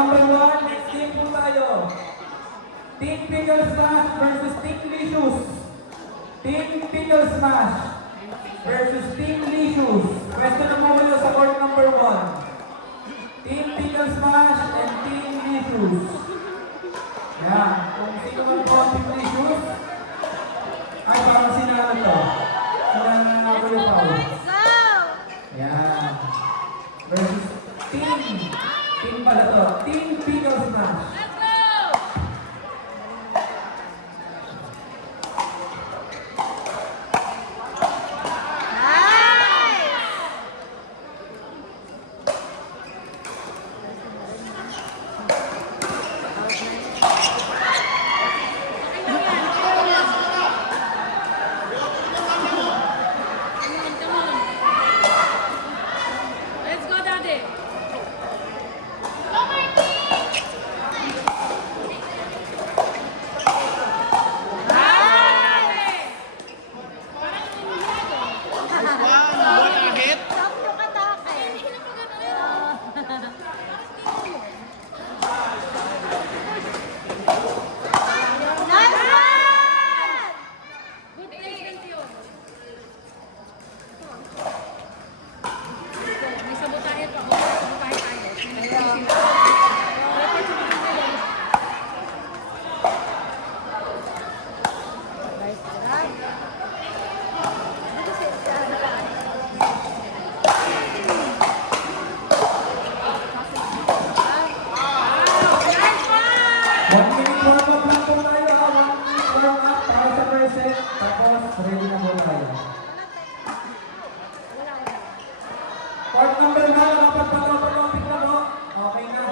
number 1, next game po tayo. Team Pickle Smash versus Team Licious. Team Pickle Smash versus Team Licious. Pwesto na mo kayo sa court number 1. Team Pickle Smash and Team Licious. Yan. Kung sino man po ang Team Licious, ay parang sinala to. Sinala na ako yung Paul. Yan. Versus Team pala to. Team Pickle Smash. Ready na po tayo. Court number 1, dapat pag-topic na po. Okay na.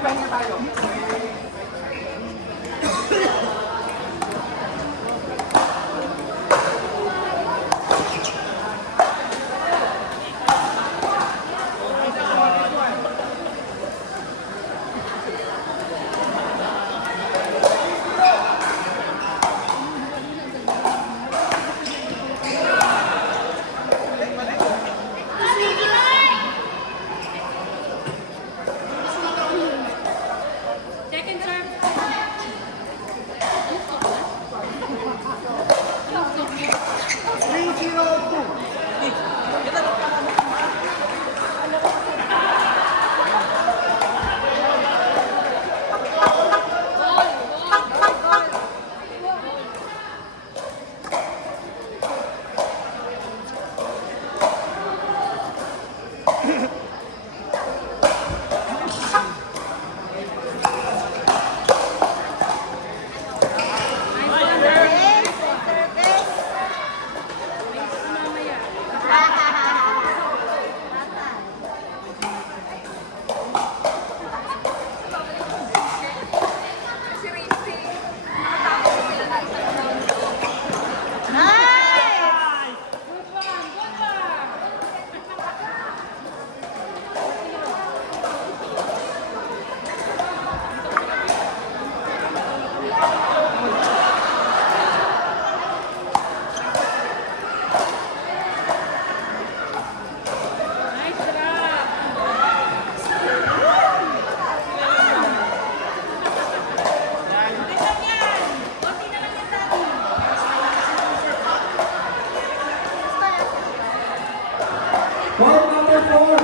Pahinga tayo. Court number 4.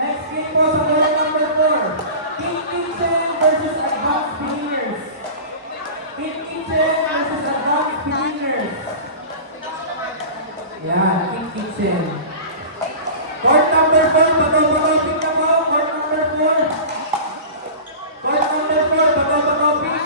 Next game po sa court number 4. Team Vincent Yan, King Kitchen. Court number 4, pag-open na po. Court number 4. Court number 4, pag-open.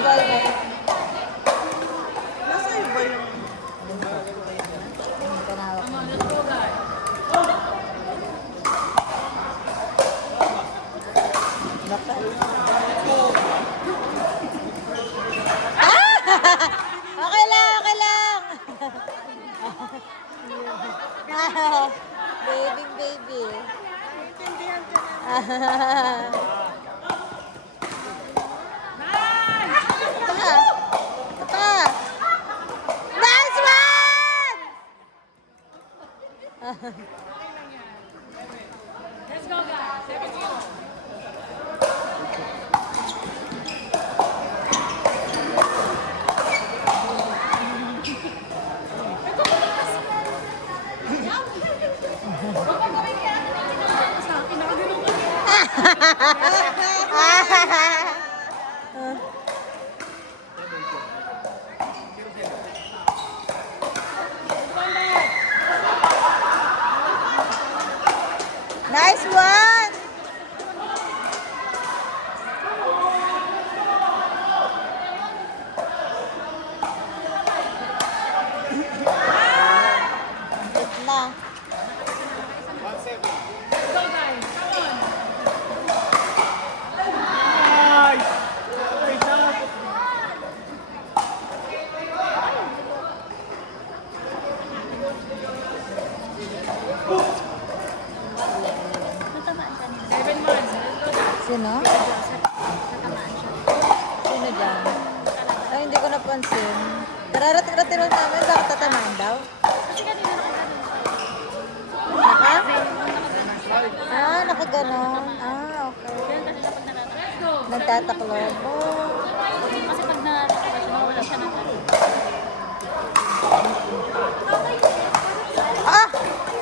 Ball. Nasa yung ball yung... Kanawak mo. Okay lang. Baby. Naintindihan ka na. Nice one! Let's go, guys. 7-2. Nice one! Gitna. Let's go, guys. Come on. Sino? Sino dyan? Ay, hindi ko napansin. Kararating namin, bakit tatamaan daw? Naka? Nakaganon. Okay. Let's go. Nagtataklob. Kasi pag nawala siya ng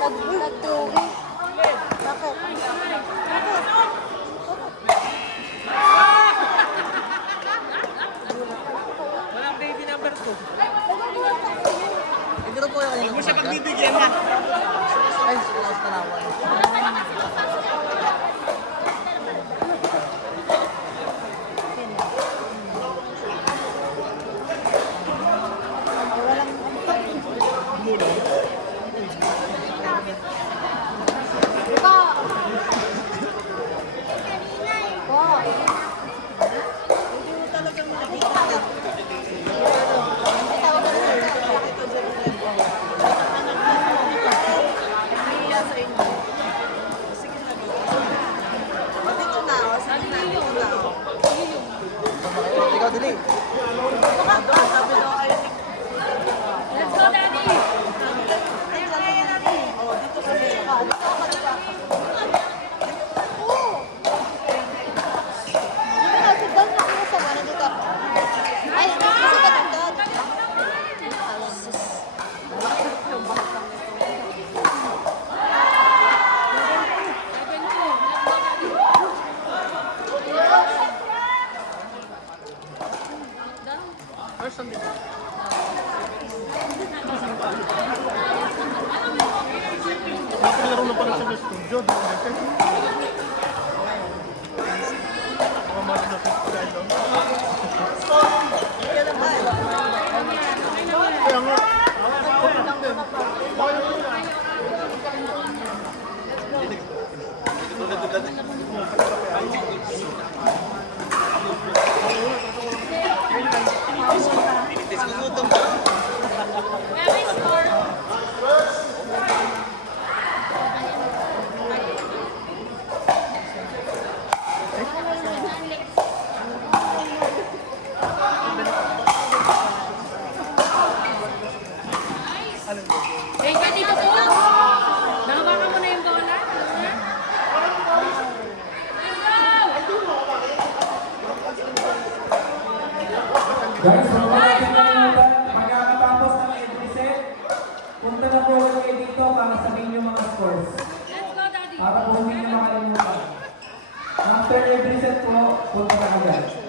Nagtuwi. Bakit? Walang baby number 2. Ito po yung kanina. Huwag mo siya pagbibigyan na. Ay, last tanawan. Very score. Thank you, Tito Po. Nakabakan mo na yung bola. Guys, huwag natin kalimutan, magkakatapos ng every set, punta na po kayo dito para sabihin yung mga scores. Let's go, Daddy. Para po hindi nyo makalimutan. After every set po, punta na agad.